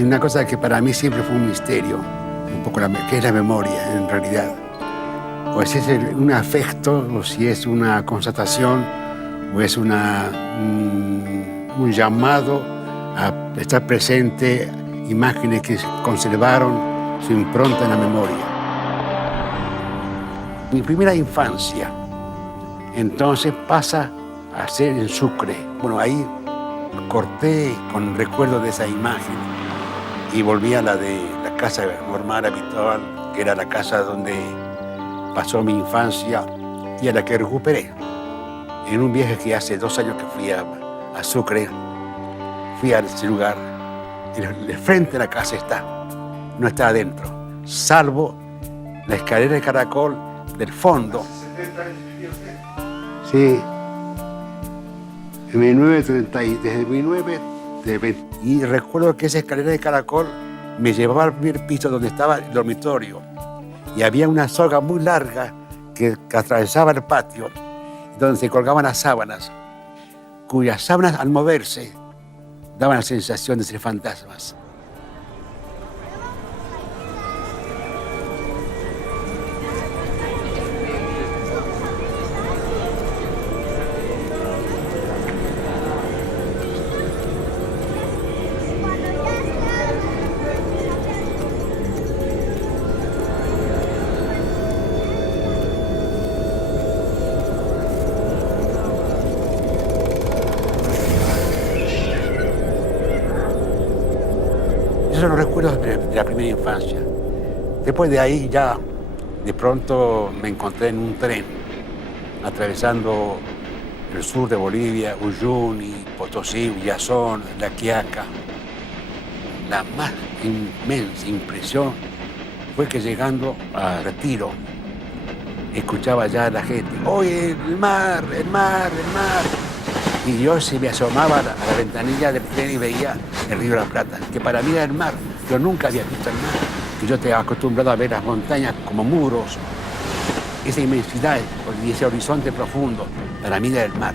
Hay una cosa que para mí siempre fue un misterio, un poco que es la memoria en realidad. O si es un afecto, o si es una constatación, o es un llamado a estar presente, imágenes que conservaron su impronta en la memoria. Mi primera infancia, entonces, pasa a ser en Sucre. Bueno, ahí corté con recuerdo de esa imagen y volví a la de la casa normal, habitual, que era la casa donde pasó mi infancia y a la que recuperé. En un viaje que hace 2 años que fui a Sucre, fui a ese lugar, de frente a la casa está, no está adentro, salvo la escalera de caracol del fondo. Sí, en 1930, desde 1930, y recuerdo que esa escalera de caracol me llevaba al primer piso donde estaba el dormitorio y había una soga muy larga que atravesaba el patio donde se colgaban las sábanas, cuyas sábanas al moverse daban la sensación de ser fantasmas. Esos son los recuerdos de la primera infancia. Después de ahí ya, de pronto me encontré en un tren, atravesando el sur de Bolivia, Uyuni, Potosí, Villazón, La Quiaca. La más inmensa impresión fue que llegando a Retiro, escuchaba ya a la gente, oye, el mar, el mar, el mar. Y yo se me asomaba a la ventanilla del tren y veía el río de la Plata, que para mí era el mar. Yo nunca había visto el mar. Y yo te acostumbrado a ver las montañas como muros, esa inmensidad y ese horizonte profundo. Para mí era el mar.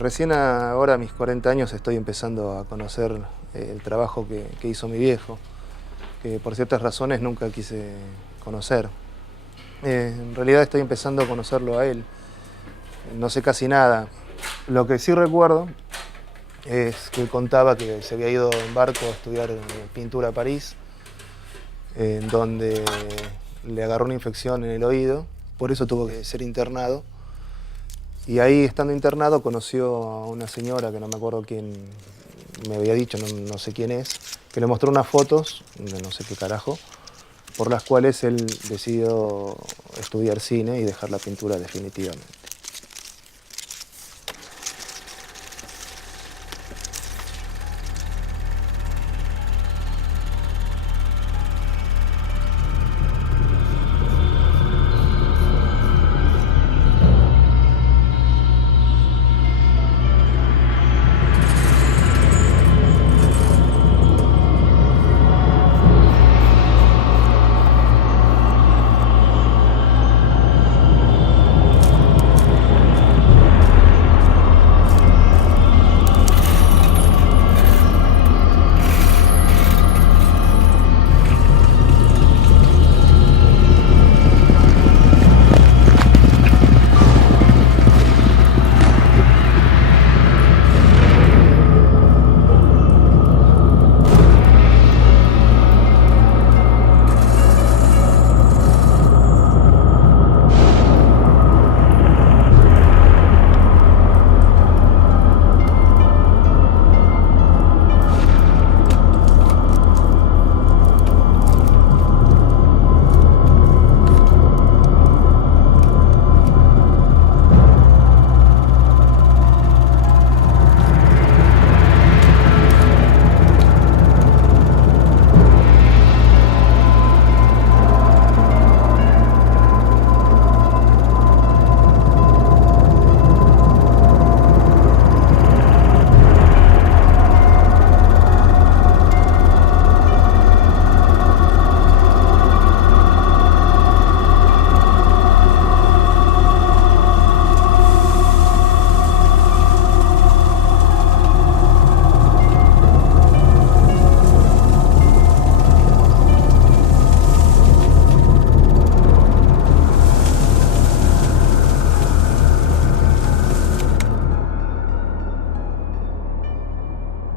Recién ahora, a mis 40 años, estoy empezando a conocer el trabajo que hizo mi viejo, que por ciertas razones nunca quise conocer. En realidad estoy empezando a conocerlo a él. No sé casi nada. Lo que sí recuerdo es que él contaba que se había ido en barco a estudiar pintura a París, en donde le agarró una infección en el oído, por eso tuvo que ser internado. Y ahí, estando internado, conoció a una señora que no me acuerdo quién me había dicho, no sé quién es, que le mostró unas fotos, de no sé qué carajo, por las cuales él decidió estudiar cine y dejar la pintura definitivamente.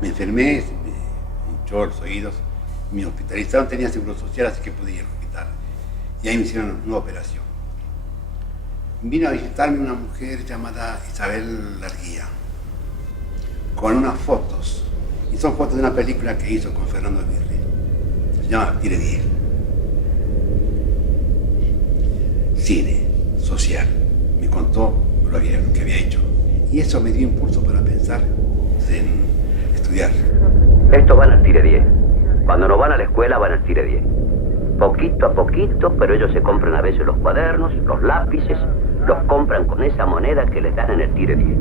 Me enfermé, me hinchó los oídos, me hospitalizaron, tenía seguro social, así que pude ir al hospital. Y ahí me hicieron una operación. Vino a visitarme una mujer llamada Isabel Larguía, con unas fotos, y son fotos de una película que hizo con Fernando Birri. Se llama Tire 10. Cine, social, me contó lo que había hecho. Y eso me dio impulso para pensar en estudiar. Estos van al Tire 10. Cuando no van a la escuela van al Tire 10. Poquito a poquito, pero ellos se compran a veces los cuadernos, los lápices, los compran con esa moneda que les dan en el Tire 10.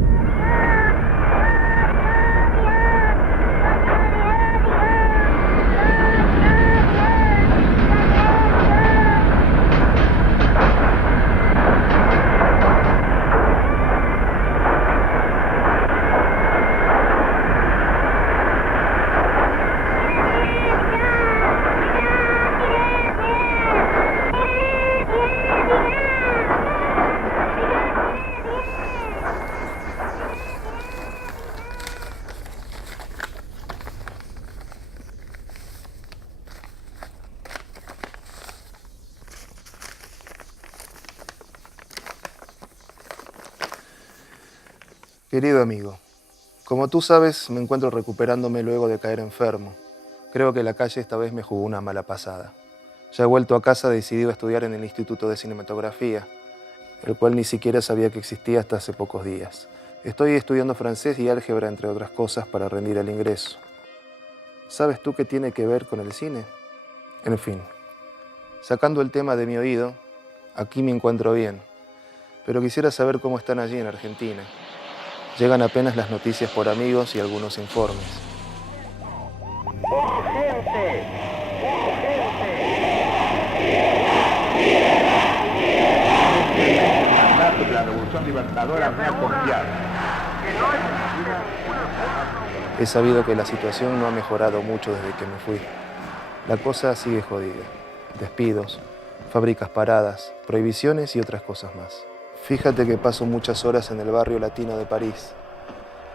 Querido amigo, como tú sabes, me encuentro recuperándome luego de caer enfermo. Creo que la calle esta vez me jugó una mala pasada. Ya he vuelto a casa decidido a estudiar en el Instituto de Cinematografía, el cual ni siquiera sabía que existía hasta hace pocos días. Estoy estudiando francés y álgebra, entre otras cosas, para rendir el ingreso. ¿Sabes tú qué tiene que ver con el cine? En fin, sacando el tema de mi oído, aquí me encuentro bien, pero quisiera saber cómo están allí en Argentina. Llegan apenas las noticias por amigos y algunos informes. ¡Urgente! El mandato de la Revolución Libertadora me ha confiado. He sabido que la situación no ha mejorado mucho desde que me fui. La cosa sigue jodida. Despidos, fábricas paradas, prohibiciones y otras cosas más. Fíjate que paso muchas horas en el barrio latino de París.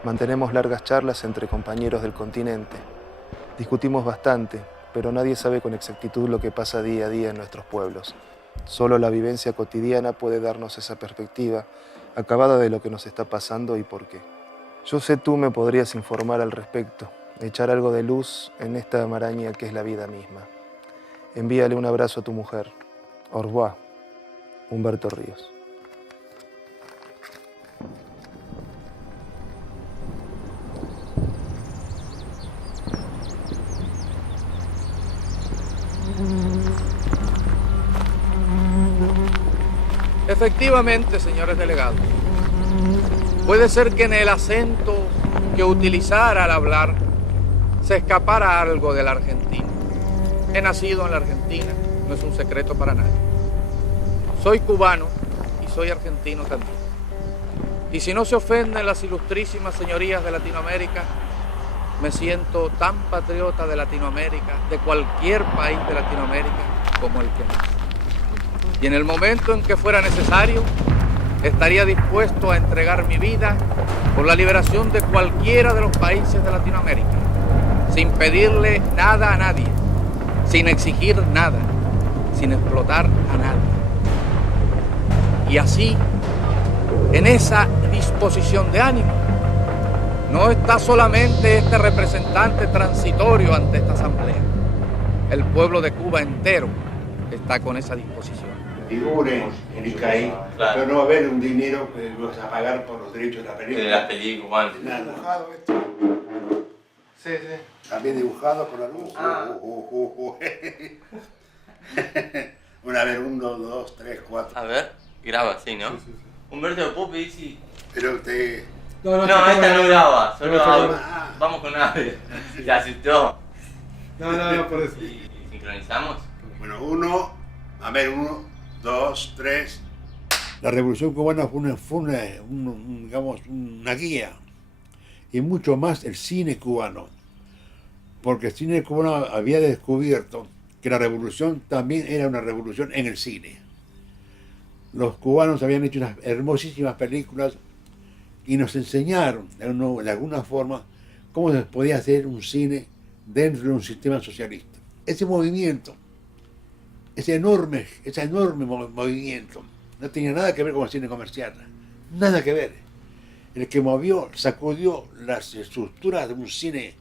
Mantenemos largas charlas entre compañeros del continente. Discutimos bastante, pero nadie sabe con exactitud lo que pasa día a día en nuestros pueblos. Solo la vivencia cotidiana puede darnos esa perspectiva acabada de lo que nos está pasando y por qué. Yo sé tú me podrías informar al respecto, echar algo de luz en esta maraña que es la vida misma. Envíale un abrazo a tu mujer. Au revoir, Humberto Ríos. Efectivamente, señores delegados, puede ser que en el acento que utilizara al hablar se escapara algo de la Argentina. He nacido en la Argentina, no es un secreto para nadie. Soy cubano y soy argentino también. Y si no se ofenden las ilustrísimas señorías de Latinoamérica, me siento tan patriota de Latinoamérica, de cualquier país de Latinoamérica, como el que nace. Y en el momento en que fuera necesario, estaría dispuesto a entregar mi vida por la liberación de cualquiera de los países de Latinoamérica, sin pedirle nada a nadie, sin exigir nada, sin explotar a nadie. Y así, en esa disposición de ánimo, no está solamente este representante transitorio ante esta asamblea. El pueblo de Cuba entero está con esa disposición. Figuren en ICAI, claro. Pero no va a haber un dinero que vas a pagar por los derechos de la película. De las películas. Nada. Dibujado esto. Sí. También dibujado con la luz. Bueno, a ver, 1, 2, 3, 4. A ver, graba así, ¿no? Sí. Humberto Pope dice... Pero te... No, esta no graba, solo audio. Ah. Vamos con audio. Se asustó. No, por eso. ¿Y sincronizamos? Bueno, 1, 2, 3. La Revolución Cubana fue una guía. Y mucho más el cine cubano. Porque el cine cubano había descubierto que la revolución también era una revolución en el cine. Los cubanos habían hecho unas hermosísimas películas y nos enseñaron, de alguna forma, cómo se podía hacer un cine dentro de un sistema socialista. Ese movimiento, ese enorme movimiento, no tenía nada que ver con el cine comercial, nada que ver. El que movió, sacudió las estructuras de un cine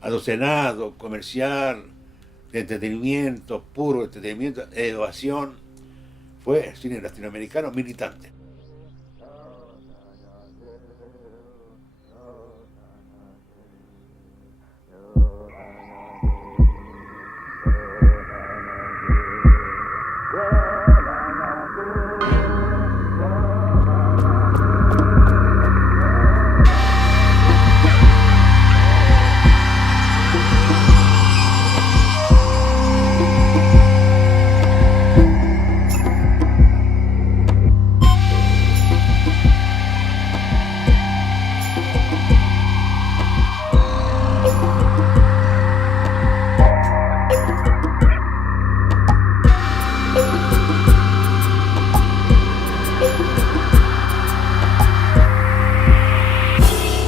adocenado, comercial, de entretenimiento, puro entretenimiento, de evasión, fue el cine latinoamericano militante.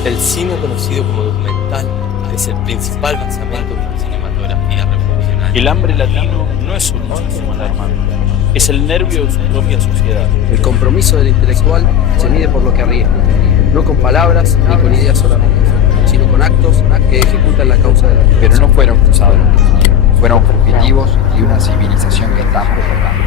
El cine conocido como documental es el principal basamento de la cinematografía revolucionaria. El hambre latino no es un monstruo alarmante, es el nervio de su propia sociedad. El compromiso del intelectual se mide por lo que arriesga, no con palabras ni con ideas solamente, sino con actos que ejecutan la causa de la vida. Pero no fueron cruzados los prisioneros, fueron fugitivos de una civilización que estamos borrando.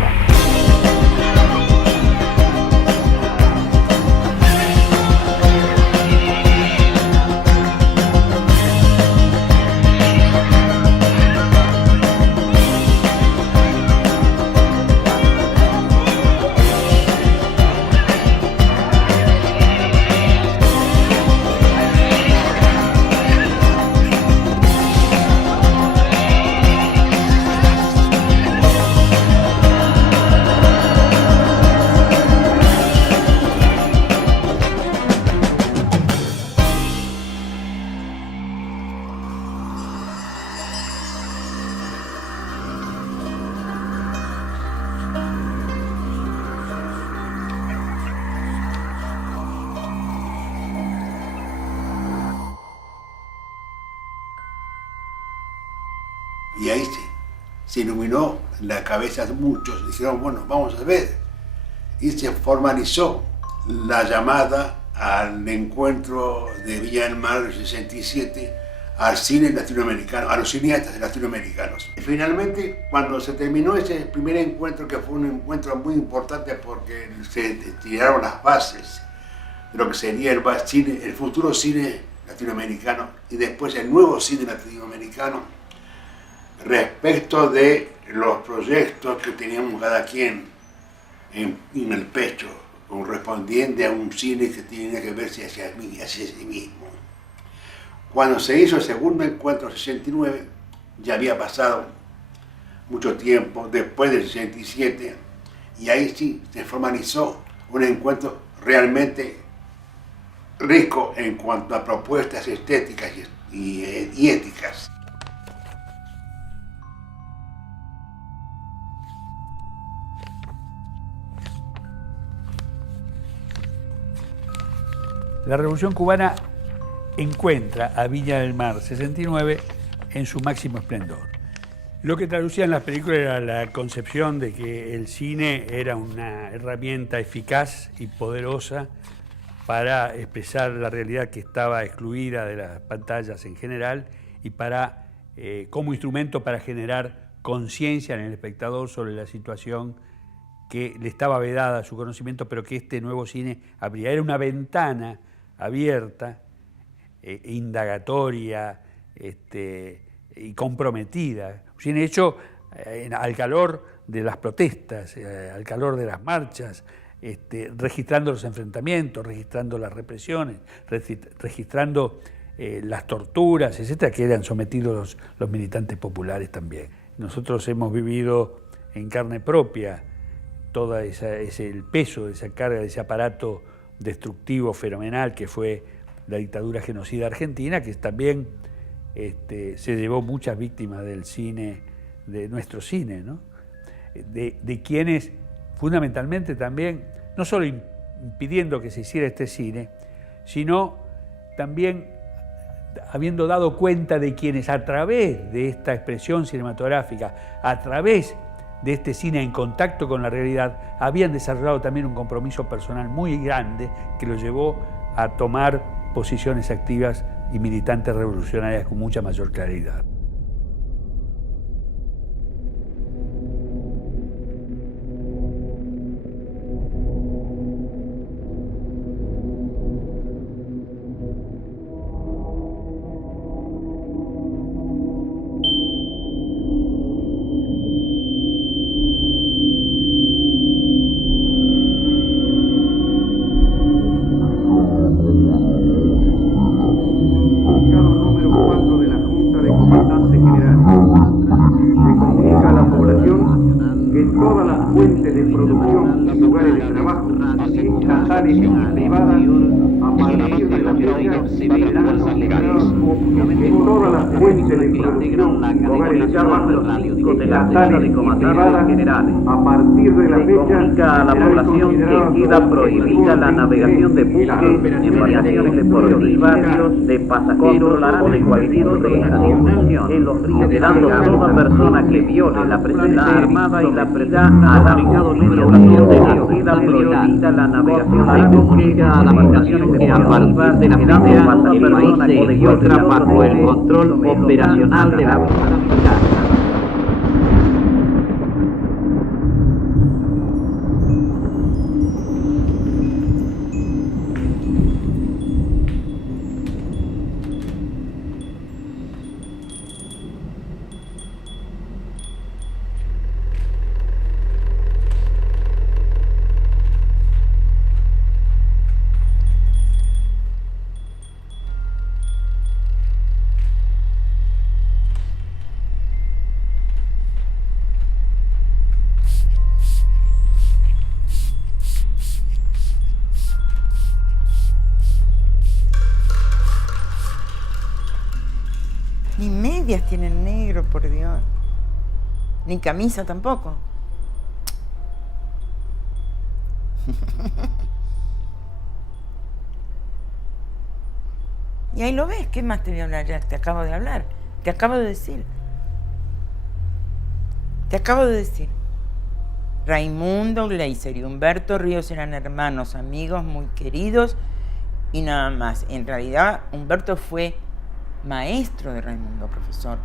Y ahí se iluminó la cabeza de muchos, dijeron, bueno, vamos a ver. Y se formalizó la llamada al encuentro de Viña del Mar del 67 al cine latinoamericano, a los cineastas latinoamericanos. Y finalmente, cuando se terminó ese primer encuentro, que fue un encuentro muy importante porque se tiraron las bases de lo que sería el futuro cine latinoamericano y después el nuevo cine latinoamericano, respecto de los proyectos que teníamos cada quien en el pecho, correspondiente a un cine que tiene que verse hacia sí mismo. Cuando se hizo el segundo encuentro en 69, ya había pasado mucho tiempo después del 67, y ahí sí se formalizó un encuentro realmente rico en cuanto a propuestas estéticas y éticas. La Revolución Cubana encuentra a Viña del Mar 69 en su máximo esplendor. Lo que traducían las películas era la concepción de que el cine era una herramienta eficaz y poderosa para expresar la realidad que estaba excluida de las pantallas en general y como instrumento para generar conciencia en el espectador sobre la situación que le estaba vedada a su conocimiento, pero que este nuevo cine abría. Era una ventana abierta, indagatoria y comprometida. Un cine hecho al calor de las protestas, al calor de las marchas, registrando los enfrentamientos, registrando las represiones, registrando las torturas, etcétera, que eran sometidos los militantes populares también. Nosotros hemos vivido en carne propia todo el peso de esa carga, de ese aparato destructivo, fenomenal, que fue la dictadura genocida argentina, que también se llevó muchas víctimas del cine, de nuestro cine, ¿no? De quienes fundamentalmente también, no solo impidiendo que se hiciera este cine, sino también habiendo dado cuenta de quienes a través de esta expresión cinematográfica, a través de este cine en contacto con la realidad, habían desarrollado también un compromiso personal muy grande que los llevó a tomar posiciones activas y militantes revolucionarias con mucha mayor claridad. A partir de la fecha, comunica a la población que queda prohibida la navegación de buques, embarcaciones deportivas, de pasajeros o de cualquier otra embarcación en los ríos, quedando toda persona que viole la presencia armada y la presa a la violación de la queda prohibida la navegación de buques, embarcaciones deportivas, de la persona que viole bajo el control operacional de la Ni medias tienen negro, por Dios. Ni camisa tampoco. Y ahí lo ves. ¿Qué más te voy a hablar ya? Te acabo de hablar. Te acabo de decir. Te acabo de decir. Raimundo Gleiser y Humberto Ríos eran hermanos, amigos muy queridos y nada más. En realidad, Humberto fue maestro de Raimundo, profesor.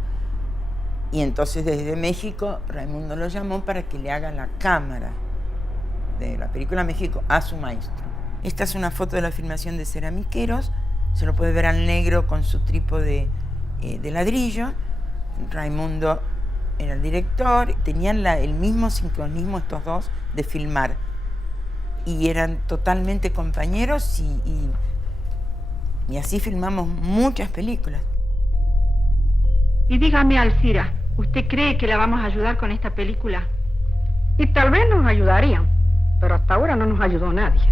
Y entonces desde México, Raimundo lo llamó para que le haga la cámara de la película México a su maestro. Esta es una foto de la filmación de Ceramiqueros. Se lo puede ver al negro con su trípode de ladrillo. Raimundo era el director. Tenían el mismo sincronismo estos dos de filmar. Y eran totalmente compañeros y así filmamos muchas películas. Y dígame, Alcira, ¿usted cree que la vamos a ayudar con esta película? Y tal vez nos ayudarían, pero hasta ahora no nos ayudó nadie.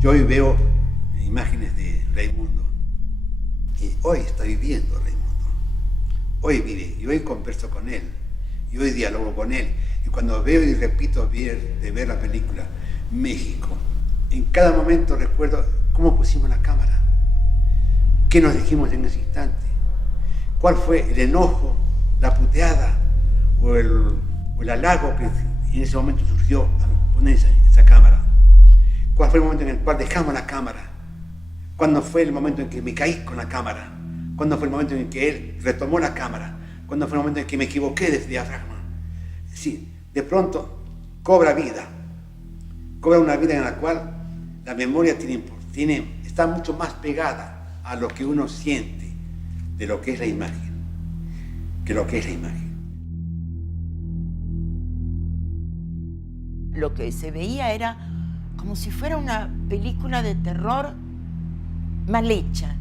Yo hoy veo imágenes de Raimundo y hoy estoy viendo a Raimundo. Hoy mire, y hoy converso con él, y hoy dialogo con él. Y cuando veo y repito de ver la película México, en cada momento recuerdo cómo pusimos la cámara, qué nos dijimos en ese instante, cuál fue el enojo, la puteada o el halago que en ese momento surgió al poner esa cámara, cuál fue el momento en el cual dejamos la cámara, cuándo fue el momento en que me caí con la cámara, cuándo fue el momento en que él retomó la cámara, cuándo fue el momento en que me equivoqué de diafragma. Sí, de pronto cobra vida, cobra una vida en la cual la memoria está mucho más pegada a lo que uno siente de lo que es la imagen, que lo que es la imagen. Lo que se veía era como si fuera una película de terror mal hecha.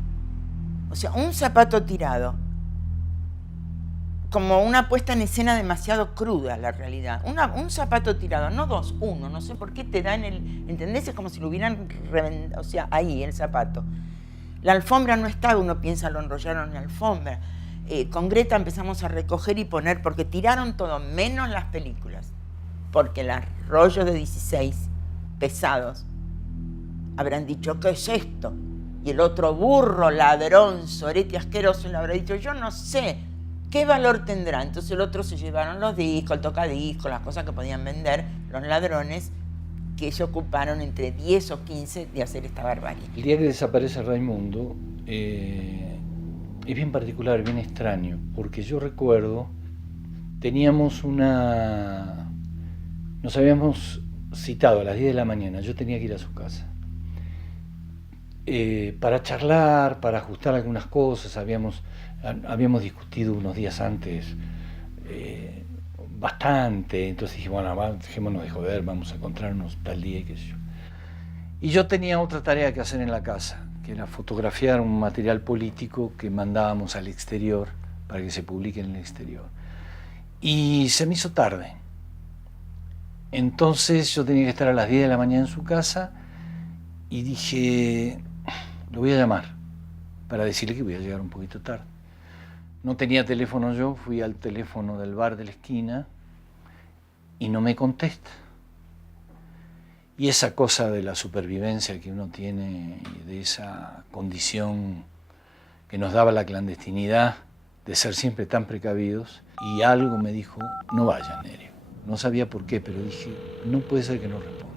O sea, un zapato tirado. Como una puesta en escena demasiado cruda, la realidad. Un zapato tirado, no dos, uno. No sé por qué te dan ¿entendés? Es como si lo hubieran reventado, o sea, ahí el zapato. La alfombra no estaba, uno piensa, lo enrollaron en la alfombra. Con Greta empezamos a recoger y poner, porque tiraron todo, menos las películas. Porque los rollos de 16, pesados, habrán dicho, ¿qué es esto? Y el otro burro, ladrón, sorete, asqueroso, le habrá dicho, yo no sé, ¿qué valor tendrá? Entonces el otro se llevaron los discos, el tocadiscos, las cosas que podían vender los ladrones, que ellos ocuparon entre 10 o 15 de hacer esta barbarie. El día que desaparece Raimundo es bien particular, bien extraño, porque yo recuerdo, nos habíamos citado a las 10 de la mañana, yo tenía que ir a su casa. Para charlar, para ajustar algunas cosas, habíamos discutido unos días antes bastante, entonces dije, bueno, dejémonos de joder, vamos a encontrarnos tal día y qué sé yo. Y yo tenía otra tarea que hacer en la casa, que era fotografiar un material político que mandábamos al exterior para que se publique en el exterior. Y se me hizo tarde. Entonces yo tenía que estar a las 10 de la mañana en su casa y dije, lo voy a llamar para decirle que voy a llegar un poquito tarde. No tenía teléfono yo, fui al teléfono del bar de la esquina y no me contesta. Y esa cosa de la supervivencia que uno tiene, de esa condición que nos daba la clandestinidad, de ser siempre tan precavidos, y algo me dijo, no vayas, Nerio. No sabía por qué, pero dije, no puede ser que no responda.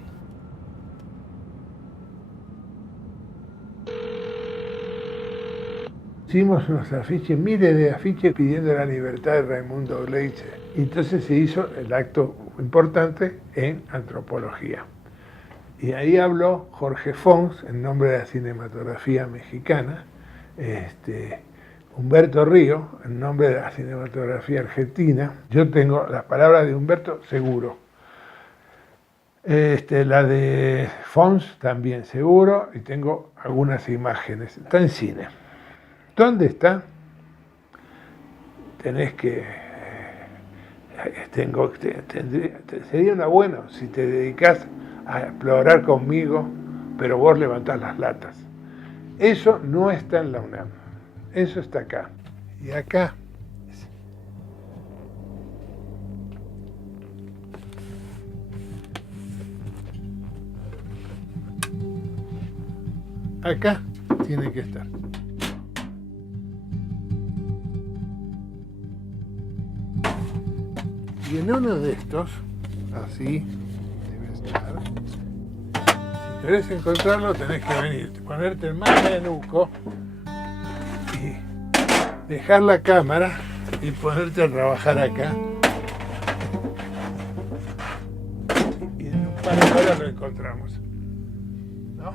Hicimos unos afiches, miles de afiches pidiendo la libertad de Raimundo Gleitze. Y entonces se hizo el acto importante en antropología. Y ahí habló Jorge Fons, en nombre de la cinematografía mexicana, Humberto Río, en nombre de la cinematografía argentina. Yo tengo las palabras de Humberto seguro. La de Fons también seguro, y tengo algunas imágenes. Está en cine. ¿Dónde está? Tenés que... sería una buena si te dedicás a explorar conmigo, pero vos levantás las latas. Eso no está en la UNAM. Eso está acá. Y acá. Acá tiene que estar. Y en uno de estos, así, debe estar. Si querés encontrarlo, tenés que venir, ponerte el mameluco y dejar la cámara y ponerte a trabajar acá. Y en un par de horas lo encontramos. ¿No?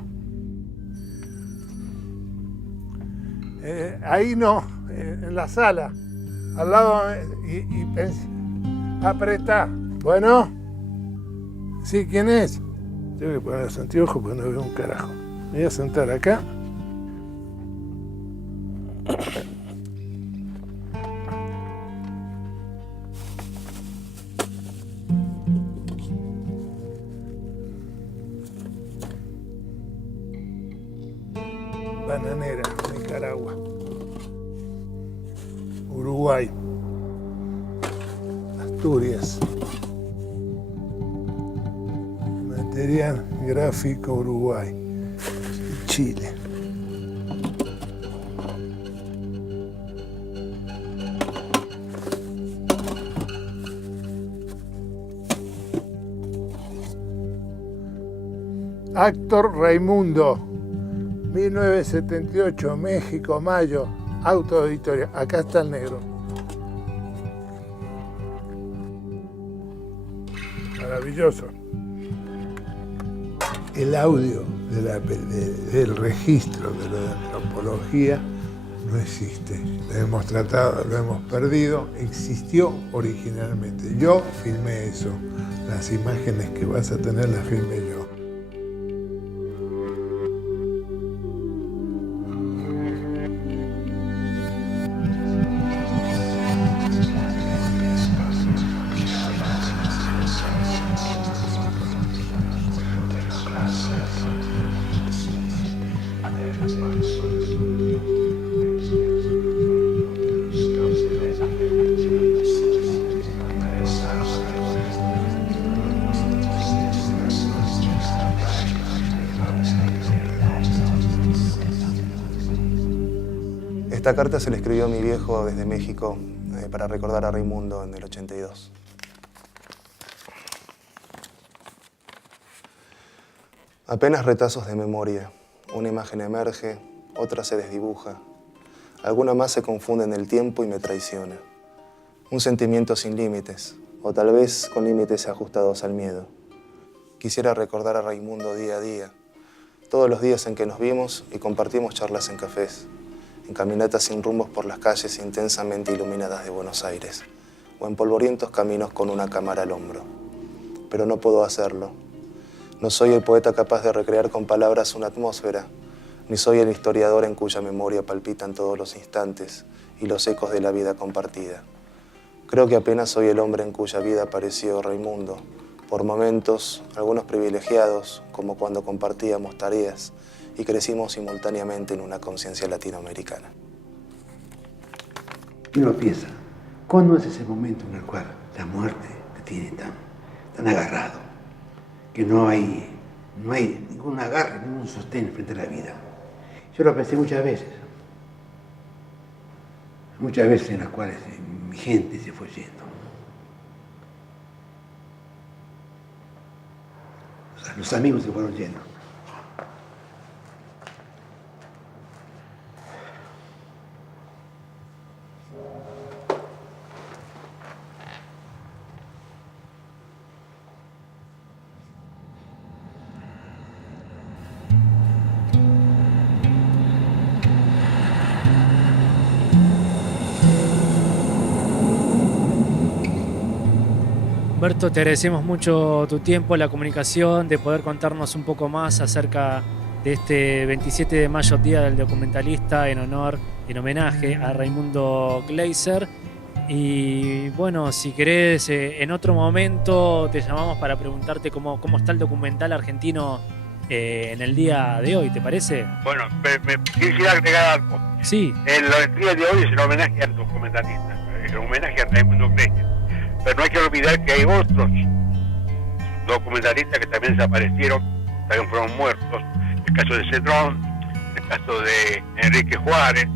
Ahí no, en la sala, al lado, y pensé. Apretá. Bueno. ¿Sí? ¿Quién es? Tengo que poner los anteojos porque no veo un carajo. Me voy a sentar acá. Bananera, Nicaragua. Uruguay. Asturias. Material gráfico Uruguay. Chile. Actor Raimundo, 1978, México, Mayo, Auto Editorial. Acá está el negro. Maravilloso. El audio del registro de la antropología no existe. Lo hemos tratado, lo hemos perdido. Existió originalmente. Yo filmé eso. Las imágenes que vas a tener las filmé yo. Esta carta se le escribió a mi viejo desde México para recordar a Raimundo en el 82. Apenas retazos de memoria. Una imagen emerge, otra se desdibuja. Alguna más se confunde en el tiempo y me traiciona. Un sentimiento sin límites, o tal vez con límites ajustados al miedo. Quisiera recordar a Raimundo día a día, todos los días en que nos vimos y compartimos charlas en cafés, en caminatas sin rumbos por las calles intensamente iluminadas de Buenos Aires, o en polvorientos caminos con una cámara al hombro. Pero no puedo hacerlo. No soy el poeta capaz de recrear con palabras una atmósfera, ni soy el historiador en cuya memoria palpitan todos los instantes y los ecos de la vida compartida. Creo que apenas soy el hombre en cuya vida apareció Raimundo, por momentos, algunos privilegiados, como cuando compartíamos tareas y crecimos simultáneamente en una conciencia latinoamericana. Uno piensa, ¿cuándo es ese momento en el cual la muerte te tiene tan agarrado? Que no hay ningún agarre, ningún sostén frente a la vida. Yo lo pensé muchas veces en las cuales mi gente se fue yendo. O sea, los amigos se fueron yendo. Humberto, te agradecemos mucho tu tiempo, la comunicación, de poder contarnos un poco más acerca de este 27 de mayo, Día del Documentalista, en homenaje a Raimundo Gleiser. Y bueno, si querés, en otro momento te llamamos para preguntarte cómo está el documental argentino en el día de hoy, ¿te parece? Bueno, me quisiera agregar algo. Sí. El día de hoy es el homenaje al documentalista, el homenaje a Raimundo Gleiser. Pero no hay que olvidar que hay otros documentalistas que también desaparecieron, también fueron muertos. El caso de Cedrón, el caso de Enrique Juárez,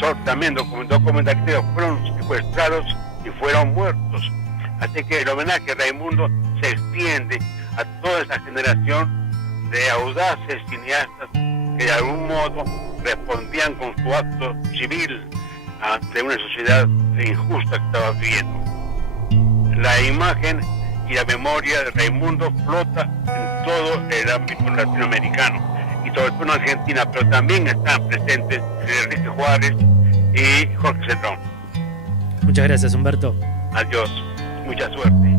son también documentalistas que fueron secuestrados y fueron muertos. Así que el homenaje a Raimundo se extiende a toda esa generación de audaces cineastas que de algún modo respondían con su acto civil ante una sociedad injusta que estaba viviendo. La imagen y la memoria de Raimundo flota en todo el ámbito latinoamericano y sobre todo en Argentina, pero también están presentes Enrique Juárez y Jorge Cedrón. Muchas gracias, Humberto. Adiós, mucha suerte.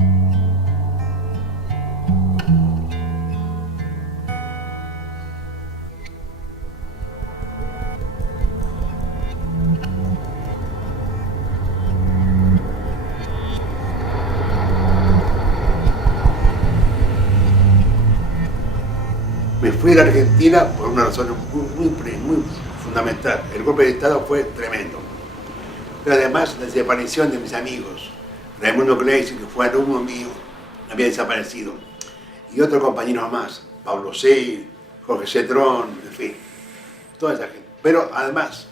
Me fui a la Argentina por una razón muy fundamental. El golpe de Estado fue tremendo. Pero además la desaparición de mis amigos. Raimundo Gleiser, que fue alumno mío, había desaparecido. Y otros compañeros más. Pablo Seil, Jorge Cedrón, en fin. Toda esa gente. Pero además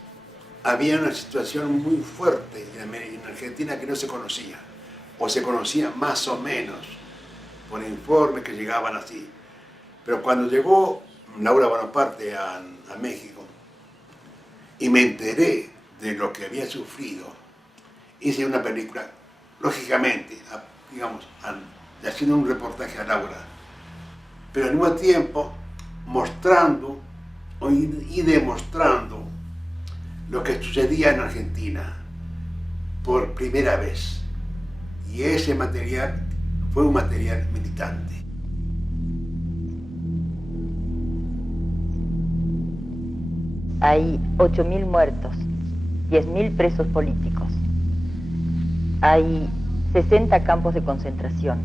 había una situación muy fuerte en Argentina que no se conocía. O se conocía más o menos por informes que llegaban así. Pero cuando llegó Laura Bonaparte a México y me enteré de lo que había sufrido, hice una película, lógicamente, digamos, haciendo un reportaje a Laura, pero al mismo tiempo mostrando y demostrando lo que sucedía en Argentina por primera vez. Y ese material fue un material militante. Hay 8.000 muertos, 10.000 presos políticos. Hay 60 campos de concentración.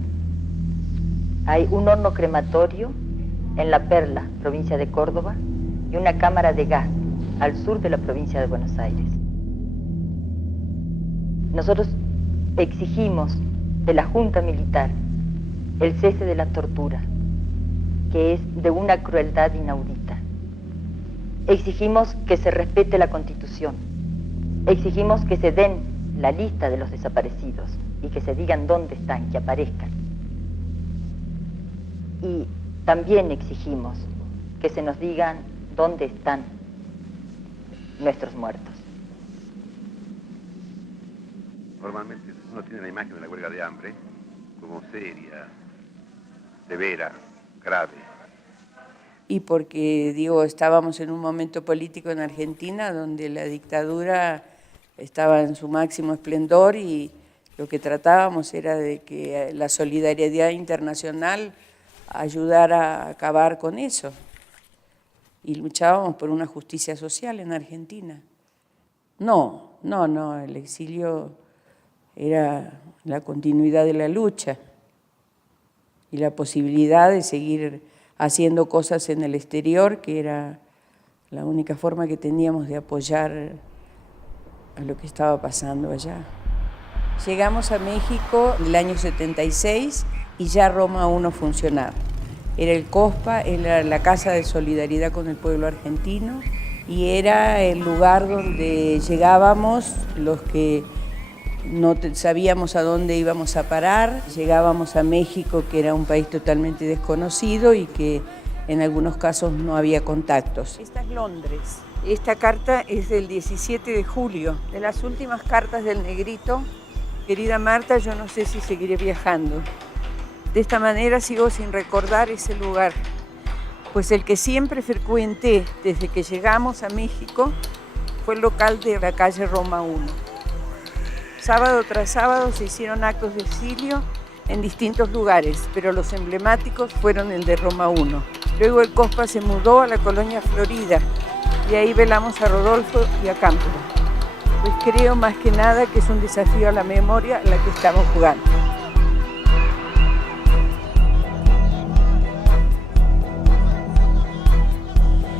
Hay un horno crematorio en La Perla, provincia de Córdoba, y una cámara de gas al sur de la provincia de Buenos Aires. Nosotros exigimos de la Junta Militar el cese de la tortura, que es de una crueldad inaudita. Exigimos que se respete la Constitución, Exigimos que se den la lista de los desaparecidos y que se digan dónde están, que aparezcan. Y también exigimos que se nos digan dónde están nuestros muertos. Normalmente uno tiene la imagen de la huelga de hambre como seria, severa, grave. Y porque, digo, estábamos en un momento político en Argentina donde la dictadura estaba en su máximo esplendor y lo que tratábamos era de que la solidaridad internacional ayudara a acabar con eso. Y luchábamos por una justicia social en Argentina. No, el exilio era la continuidad de la lucha y la posibilidad de seguir haciendo cosas en el exterior, que era la única forma que teníamos de apoyar a lo que estaba pasando allá. Llegamos a México en el año 76 y ya Roma I funcionaba. Era el COSPA, era la Casa de Solidaridad con el Pueblo Argentino y era el lugar donde llegábamos los que no sabíamos a dónde íbamos a parar. Llegábamos a México, que era un país totalmente desconocido y que en algunos casos no había contactos. Esta es Londres. Esta carta es del 17 de julio, de las últimas cartas del Negrito. Querida Marta, yo no sé si seguiré viajando. De esta manera sigo sin recordar ese lugar, pues el que siempre frecuenté desde que llegamos a México fue el local de la calle Roma I. Sábado tras sábado se hicieron actos de exilio en distintos lugares, pero los emblemáticos fueron el de Roma I. Luego el COSPA se mudó a la colonia Florida y ahí velamos a Rodolfo y a Cámpora. Pues creo más que nada que es un desafío a la memoria a la que estamos jugando.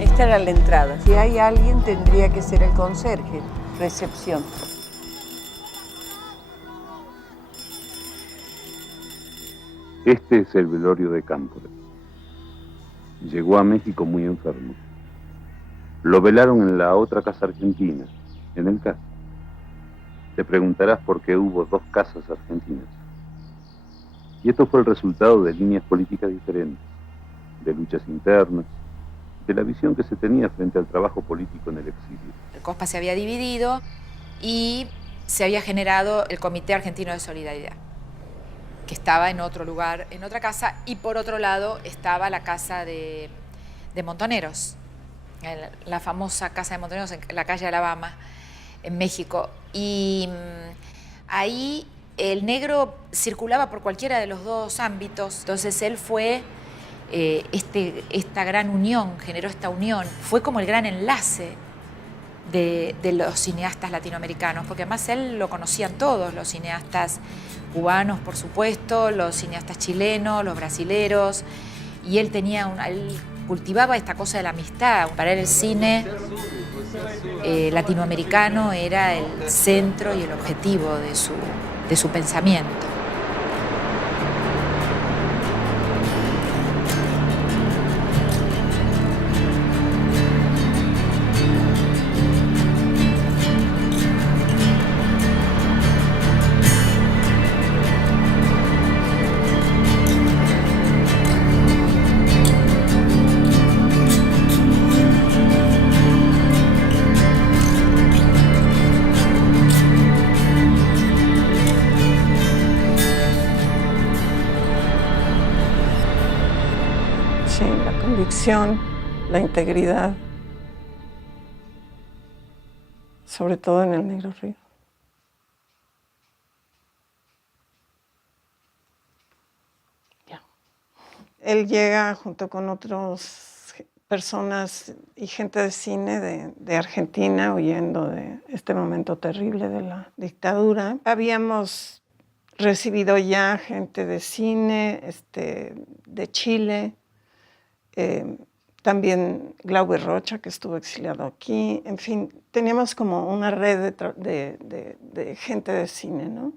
Esta era la entrada. Si hay alguien tendría que ser el conserje, recepción. Este es el velorio de Cámpora. Llegó a México muy enfermo. Lo velaron en la otra casa argentina, en el CAS. Te preguntarás por qué hubo dos casas argentinas. Y esto fue el resultado de líneas políticas diferentes, de luchas internas, de la visión que se tenía frente al trabajo político en el exilio. El COSPA se había dividido y se había generado el Comité Argentino de Solidaridad, que estaba en otro lugar, en otra casa, y por otro lado estaba la casa de Montoneros, la famosa casa de Montoneros en la calle Alabama, en México. Y ahí el negro circulaba por cualquiera de los dos ámbitos, entonces él fue, esta gran unión, generó esta unión, fue como el gran enlace de los cineastas latinoamericanos, porque además él lo conocían todos, los cineastas cubanos, por supuesto, los cineastas chilenos, los brasileros, y él él cultivaba esta cosa de la amistad. Para él el cine latinoamericano era el centro y el objetivo de su pensamiento. La integridad, sobre todo en el Negro Río. Él llega junto con otras personas y gente de cine de Argentina huyendo de este momento terrible de la dictadura. Habíamos recibido ya gente de cine, de Chile, también Glauber Rocha, que estuvo exiliado aquí. En fin, teníamos como una red de gente de cine, ¿no?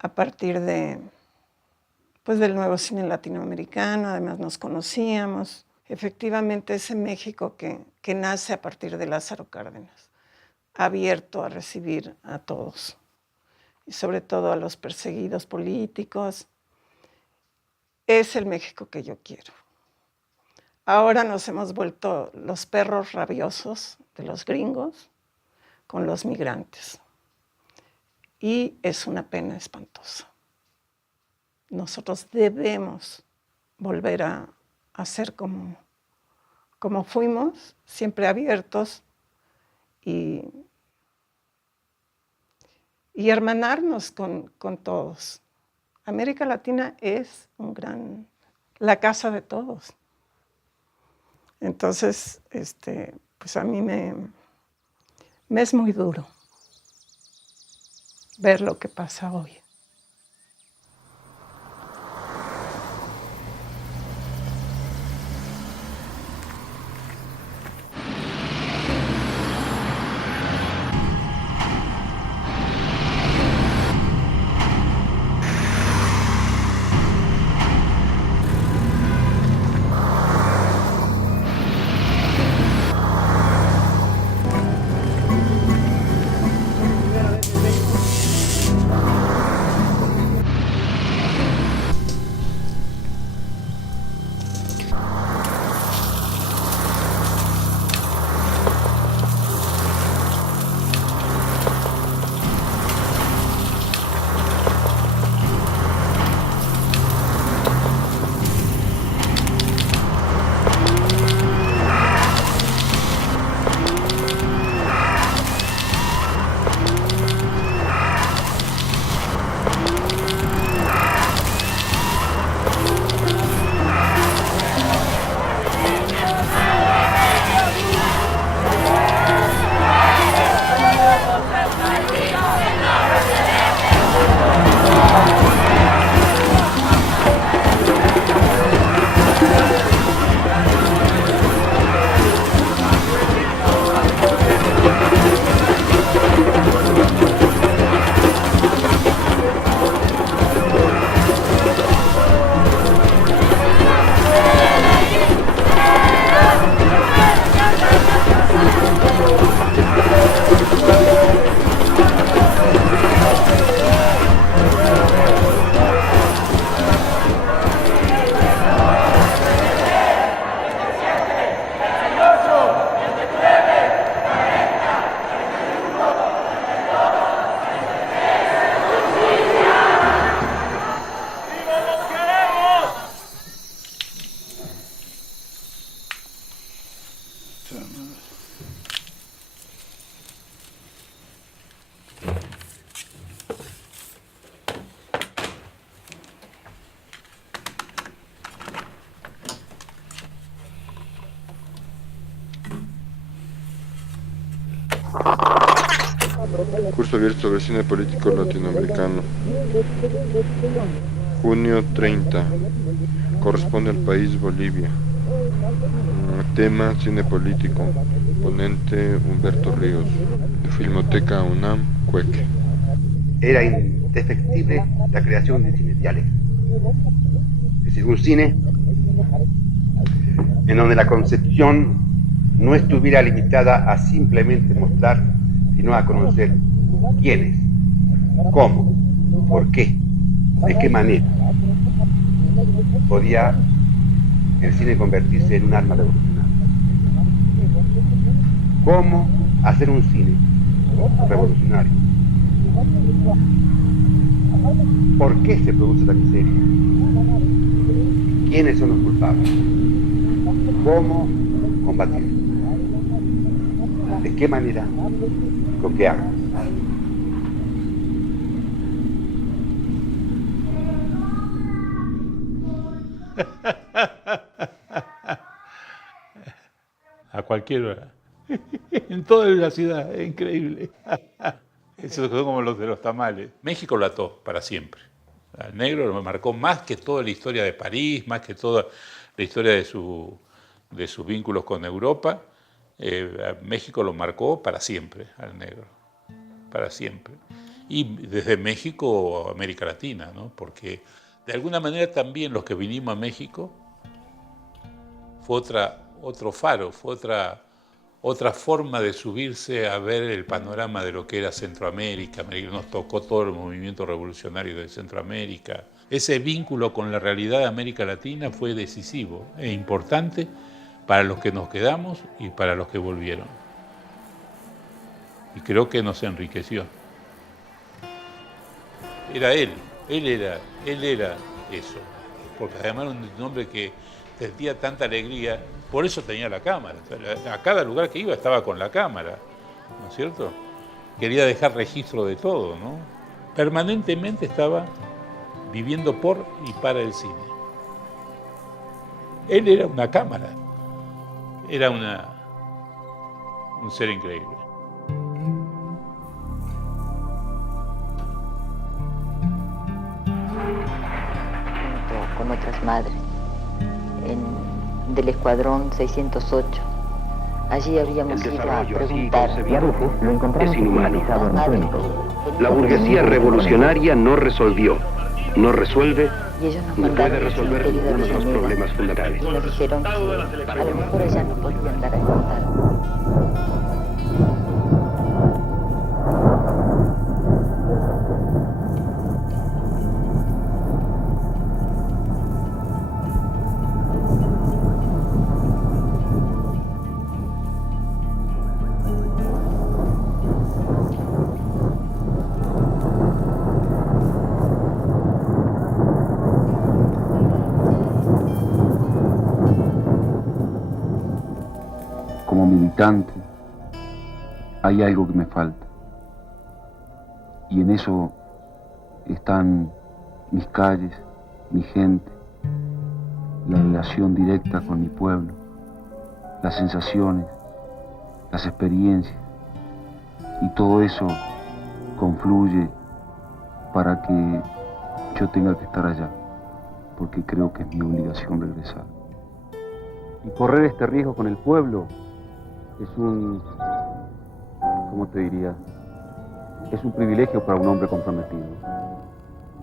A partir del nuevo cine latinoamericano, además nos conocíamos. Efectivamente, ese México que nace a partir de Lázaro Cárdenas. abierto a recibir a todos, y sobre todo a los perseguidos políticos. Es el México que yo quiero. Ahora nos hemos vuelto los perros rabiosos de los gringos con los migrantes. Y es una pena espantosa. Nosotros debemos volver a ser como fuimos, siempre abiertos y hermanarnos con todos. América Latina es la casa de todos. Entonces, pues a mí me es muy duro ver lo que pasa hoy. Curso abierto sobre cine político latinoamericano. Junio 30. Corresponde al país Bolivia. Tema: cine político. Ponente: Humberto Ríos. Filmoteca UNAM, Cueque. Era indefectible la creación de cine dialéctico. Es decir, un cine en donde la concepción no estuviera limitada a simplemente mostrar, sino a conocer quiénes, cómo, por qué, de qué manera podía el cine convertirse en un arma revolucionaria. ¿Cómo hacer un cine revolucionario? ¿Por qué se produce la miseria? ¿Quiénes son los culpables? ¿Cómo combatirlo? ¿De qué manera? ¿Con qué armas? A cualquier hora. En toda la ciudad, es increíble. Esos son como los de los tamales. México lo ató para siempre. Al negro lo marcó más que toda la historia de París, más que toda la historia de sus vínculos con Europa. México lo marcó para siempre, al negro. Para siempre. Y desde México a América Latina, ¿no? Porque de alguna manera también los que vinimos a México fue otro faro, fue otra forma de subirse a ver el panorama de lo que era Centroamérica. Nos tocó todo el movimiento revolucionario de Centroamérica. Ese vínculo con la realidad de América Latina fue decisivo e importante para los que nos quedamos y para los que volvieron. Y creo que nos enriqueció. Era él era eso, porque además era un hombre que sentía tanta alegría, por eso tenía la cámara. A cada lugar que iba estaba con la cámara, ¿no es cierto? Quería dejar registro de todo, ¿no? Permanentemente estaba viviendo por y para el cine. Él era una cámara, era un ser increíble. Con otras madres del escuadrón 608. Allí habíamos ido a preguntar. Y a veces lo encontramos inhumanizado en cuentos. La burguesía revolucionaria no resolvió, no resuelve, no puede resolver ninguno de los problemas fundamentales. Y nos dijeron que a lo mejor ella no podía andar a contar. Hay algo que me falta y en eso están mis calles, mi gente, la relación directa con mi pueblo, las sensaciones, las experiencias, y todo eso confluye para que yo tenga que estar allá, porque creo que es mi obligación regresar. Y correr este riesgo con el pueblo es ¿cómo te diría? Es un privilegio para un hombre comprometido.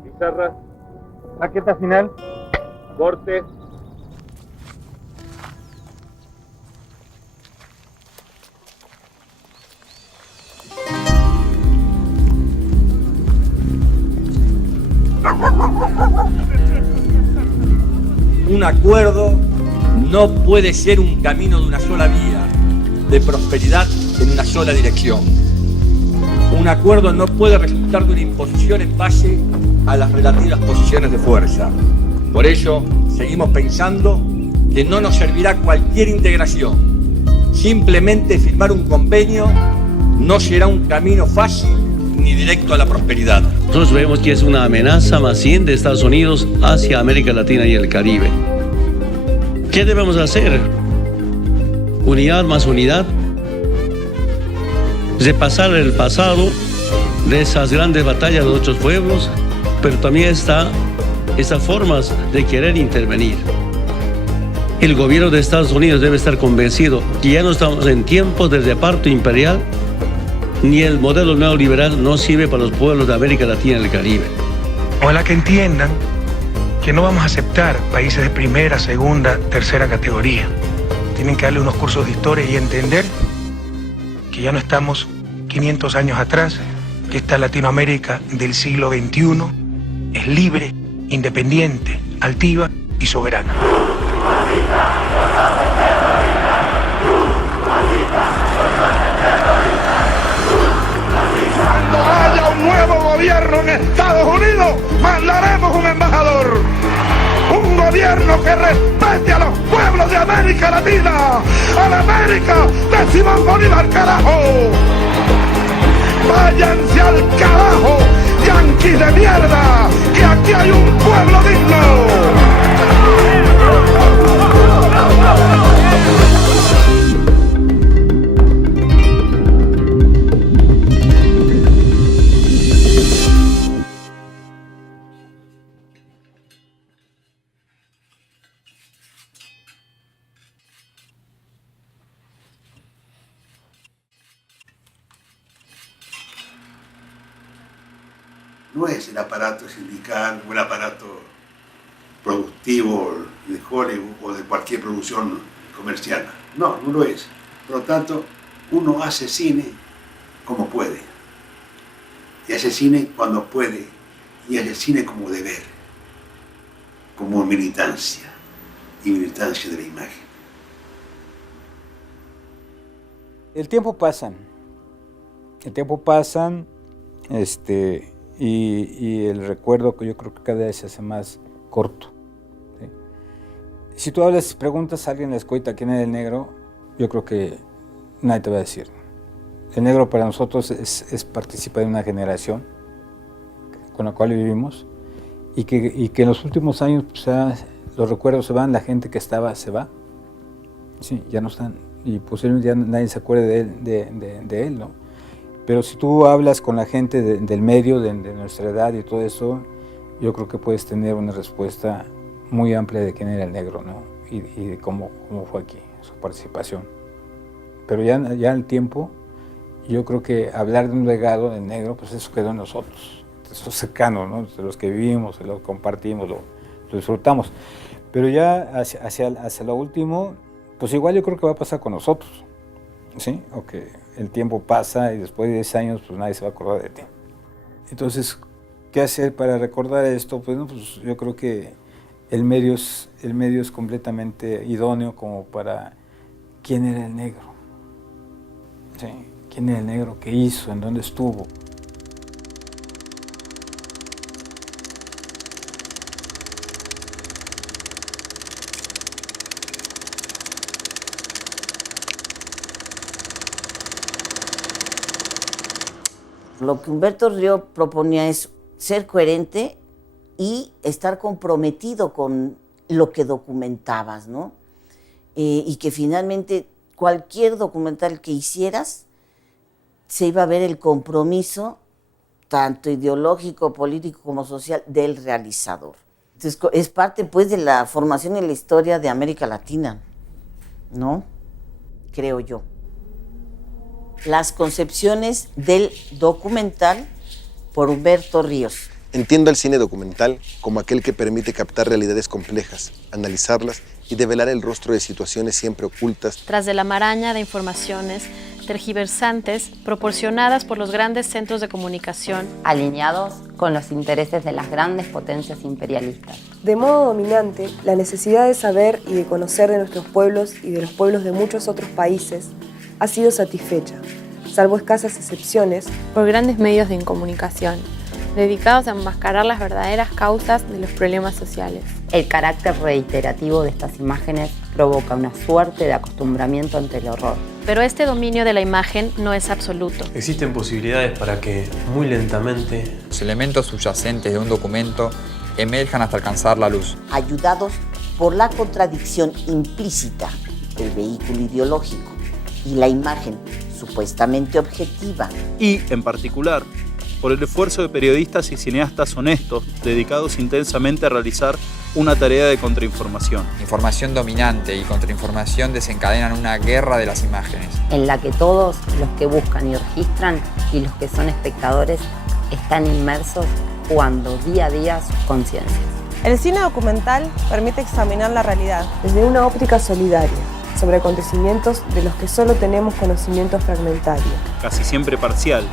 Pizarra. Maqueta final. Corte. Un acuerdo no puede ser un camino de una sola vía, de prosperidad en una sola dirección. Un acuerdo no puede resultar de una imposición en base a las relativas posiciones de fuerza. Por ello, seguimos pensando que no nos servirá cualquier integración. Simplemente firmar un convenio no será un camino fácil ni directo a la prosperidad. Nosotros vemos que es una amenaza más bien de Estados Unidos hacia América Latina y el Caribe. ¿Qué debemos hacer? Unidad más unidad. Repasar el pasado de esas grandes batallas de otros pueblos, pero también está esas formas de querer intervenir. El gobierno de Estados Unidos debe estar convencido que ya no estamos en tiempos de reparto imperial, ni el modelo neoliberal no sirve para los pueblos de América Latina y el Caribe. Ojalá que entiendan que no vamos a aceptar países de primera, segunda, tercera categoría. Tienen que darle unos cursos de historia y entender que ya no estamos 500 años atrás, que esta Latinoamérica del siglo XXI es libre, independiente, altiva y soberana. Cuando haya un nuevo gobierno en Estados Unidos, mandaremos un embajador. Un gobierno que respete a los pueblos de América Latina, a la América de Simón Bolívar, carajo. Váyanse al carajo, yanquis de mierda, que aquí hay un pueblo digno. No es el aparato sindical o el aparato productivo de Hollywood o de cualquier producción comercial. No, no lo es. Por lo tanto, uno hace cine como puede. Y hace cine cuando puede. Y hace cine como deber. Como militancia. Y militancia de la imagen. El tiempo pasa. Y el recuerdo que yo creo que cada vez se hace más corto. ¿Sí? Si tú hablas, preguntas a alguien en la escuela quién era el negro, yo creo que nadie te va a decir. El negro para nosotros es participar de una generación con la cual vivimos y que en los últimos años pues, los recuerdos se van, la gente que estaba se va, sí, ya no están y posiblemente ya nadie se acuerde de él, ¿no? Pero si tú hablas con la gente del medio, de nuestra edad y todo eso, yo creo que puedes tener una respuesta muy amplia de quién era el negro, ¿no? Y de cómo fue aquí, su participación. Pero ya el tiempo, yo creo que hablar de un legado del negro, pues eso quedó en nosotros. Eso es cercano, ¿no? De los que vivimos, de los que compartimos, lo disfrutamos. Pero ya hacia lo último, pues igual yo creo que va a pasar con nosotros, ¿sí? O que el tiempo pasa y después de 10 años pues nadie se va a acordar de ti. Entonces, ¿qué hacer para recordar esto? Pues, no, pues yo creo que el medio es completamente idóneo como para quién era el negro, ¿sí? ¿Quién era el negro? ¿Qué hizo? ¿En dónde estuvo? Lo que Humberto Río proponía es ser coherente y estar comprometido con lo que documentabas, ¿no? Y que finalmente cualquier documental que hicieras se iba a ver el compromiso, tanto ideológico, político como social, del realizador. Entonces, es parte, pues, de la formación y la historia de América Latina, ¿no? Creo yo. Las concepciones del documental por Humberto Ríos. Entiendo el cine documental como aquel que permite captar realidades complejas, analizarlas y develar el rostro de situaciones siempre ocultas. Tras de la maraña de informaciones tergiversantes proporcionadas por los grandes centros de comunicación. Alineados con los intereses de las grandes potencias imperialistas. De modo dominante, la necesidad de saber y de conocer de nuestros pueblos y de los pueblos de muchos otros países ha sido satisfecha, salvo escasas excepciones, por grandes medios de comunicación, dedicados a enmascarar las verdaderas causas de los problemas sociales. El carácter reiterativo de estas imágenes provoca una suerte de acostumbramiento ante el horror. Pero este dominio de la imagen no es absoluto. Existen posibilidades para que, muy lentamente, los elementos subyacentes de un documento emerjan hasta alcanzar la luz. Ayudados por la contradicción implícita del vehículo ideológico y la imagen supuestamente objetiva. Y, en particular, por el esfuerzo de periodistas y cineastas honestos, dedicados intensamente a realizar una tarea de contrainformación. Información dominante y contrainformación desencadenan una guerra de las imágenes. En la que todos los que buscan y registran y los que son espectadores están inmersos jugando día a día sus conciencias. El cine documental permite examinar la realidad desde una óptica solidaria, sobre acontecimientos de los que solo tenemos conocimiento fragmentario. Casi siempre parcial,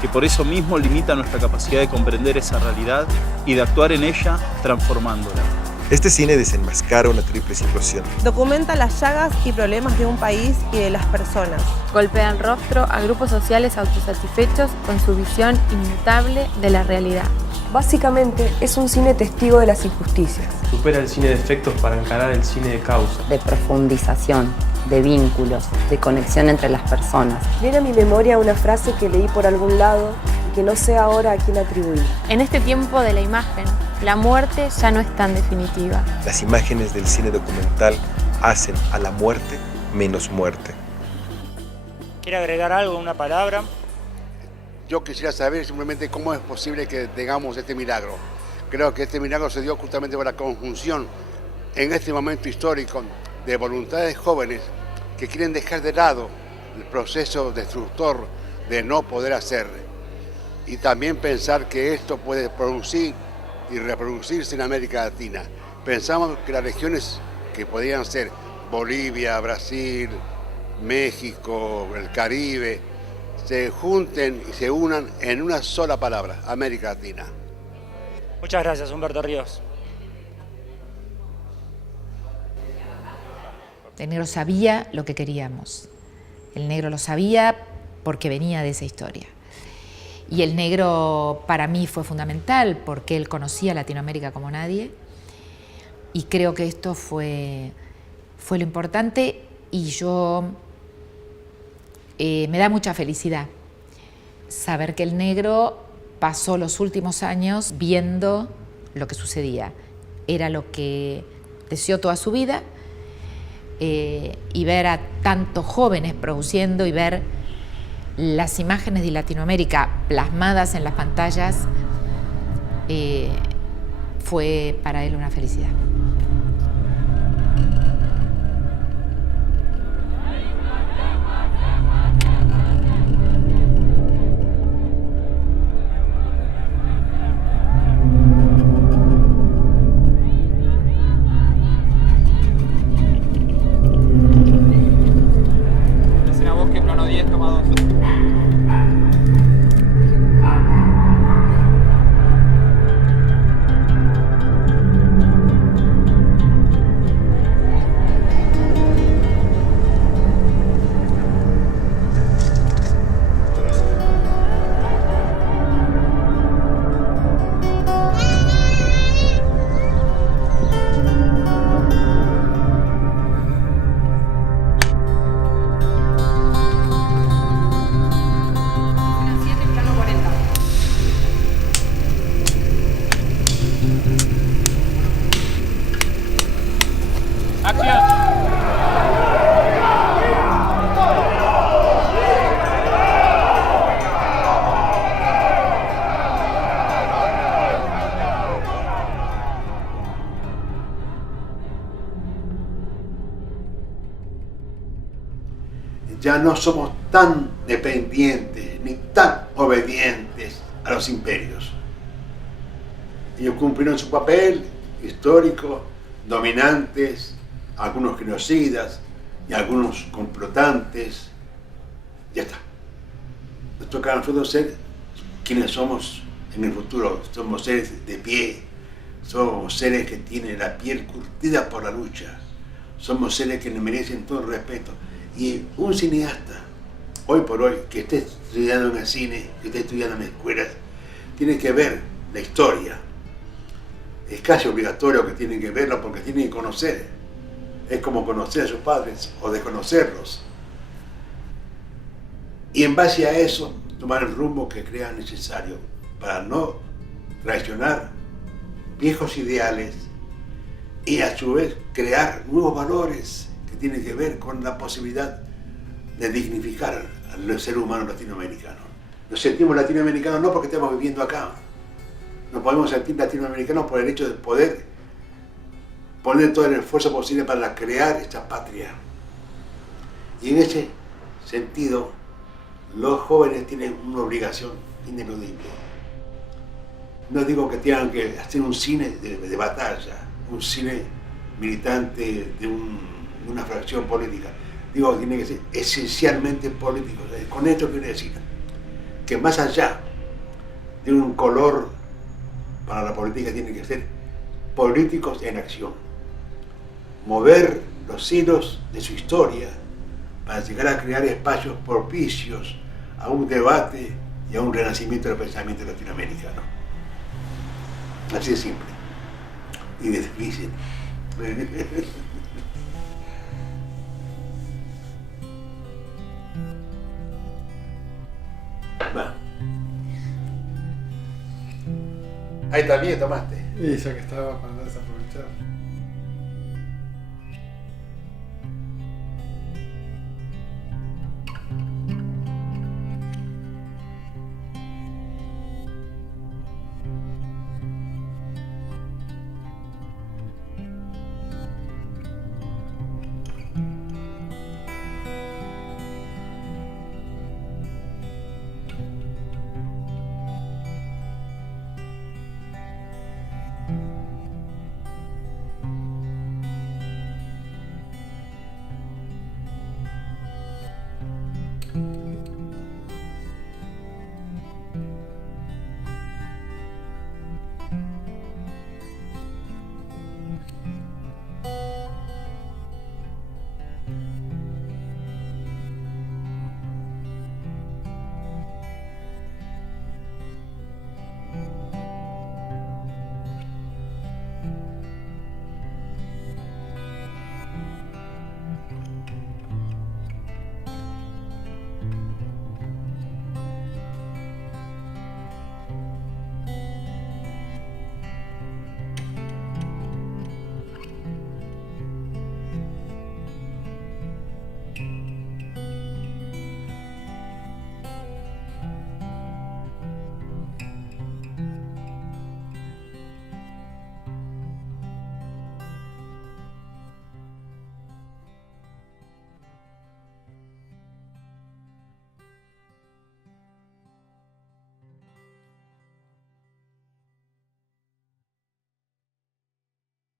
que por eso mismo limita nuestra capacidad de comprender esa realidad y de actuar en ella transformándola. Este cine desenmascara una triple situación. Documenta las llagas y problemas de un país y de las personas. Golpea el rostro a grupos sociales autosatisfechos con su visión inmutable de la realidad. Básicamente es un cine testigo de las injusticias. Supera el cine de efectos para encarar el cine de causa. De profundización, de vínculos, de conexión entre las personas. Viene a mi memoria una frase que leí por algún lado y que no sé ahora a quién atribuir. En este tiempo de la imagen, la muerte ya no es tan definitiva. Las imágenes del cine documental hacen a la muerte menos muerte. ¿Quiere agregar algo, una palabra? Yo quisiera saber simplemente cómo es posible que tengamos este milagro. Creo que este milagro se dio justamente por la conjunción en este momento histórico de voluntades jóvenes que quieren dejar de lado el proceso destructor de no poder hacer y también pensar que esto puede producir y reproducirse en América Latina. Pensamos que las regiones que podían ser Bolivia, Brasil, México, el Caribe, se junten y se unan en una sola palabra, América Latina. Muchas gracias, Humberto Ríos. El negro sabía lo que queríamos. El negro lo sabía porque venía de esa historia. Y el negro para mí fue fundamental porque él conocía Latinoamérica como nadie. Y creo que esto fue lo importante y yo me da mucha felicidad saber que el negro pasó los últimos años viendo lo que sucedía. Era lo que deseó toda su vida y ver a tantos jóvenes produciendo y ver las imágenes de Latinoamérica plasmadas en las pantallas fue para él una felicidad. Ya no somos tan dependientes ni tan obedientes a los imperios. Ellos cumplieron su papel histórico, dominantes, algunos genocidas y algunos complotantes. Ya está. Nos toca a nosotros ser quienes somos en el futuro. Somos seres de pie, somos seres que tienen la piel curtida por la lucha, somos seres que merecen todo el respeto. Y un cineasta, hoy por hoy, que esté estudiando en el cine, que esté estudiando en escuelas, tiene que ver la historia. Es casi obligatorio que tienen que verlo porque tienen que conocer. Es como conocer a sus padres o desconocerlos. Y en base a eso, tomar el rumbo que crean necesario para no traicionar viejos ideales y a su vez crear nuevos valores que tiene que ver con la posibilidad de dignificar al ser humano latinoamericano. Nos sentimos latinoamericanos no porque estemos viviendo acá. Nos podemos sentir latinoamericanos por el hecho de poder poner todo el esfuerzo posible para crear esta patria. Y en ese sentido, los jóvenes tienen una obligación ineludible. No digo que tengan que hacer un cine de batalla, un cine militante de una fracción política. Digo que tiene que ser esencialmente político. Con esto quiero decir que más allá de un color para la política tienen que ser políticos en acción. Mover los hilos de su historia para llegar a crear espacios propicios a un debate y a un renacimiento del pensamiento latinoamericano. Así de simple y de difícil. Va. Ahí también tomaste. Y ya que estaba para desaprovechar.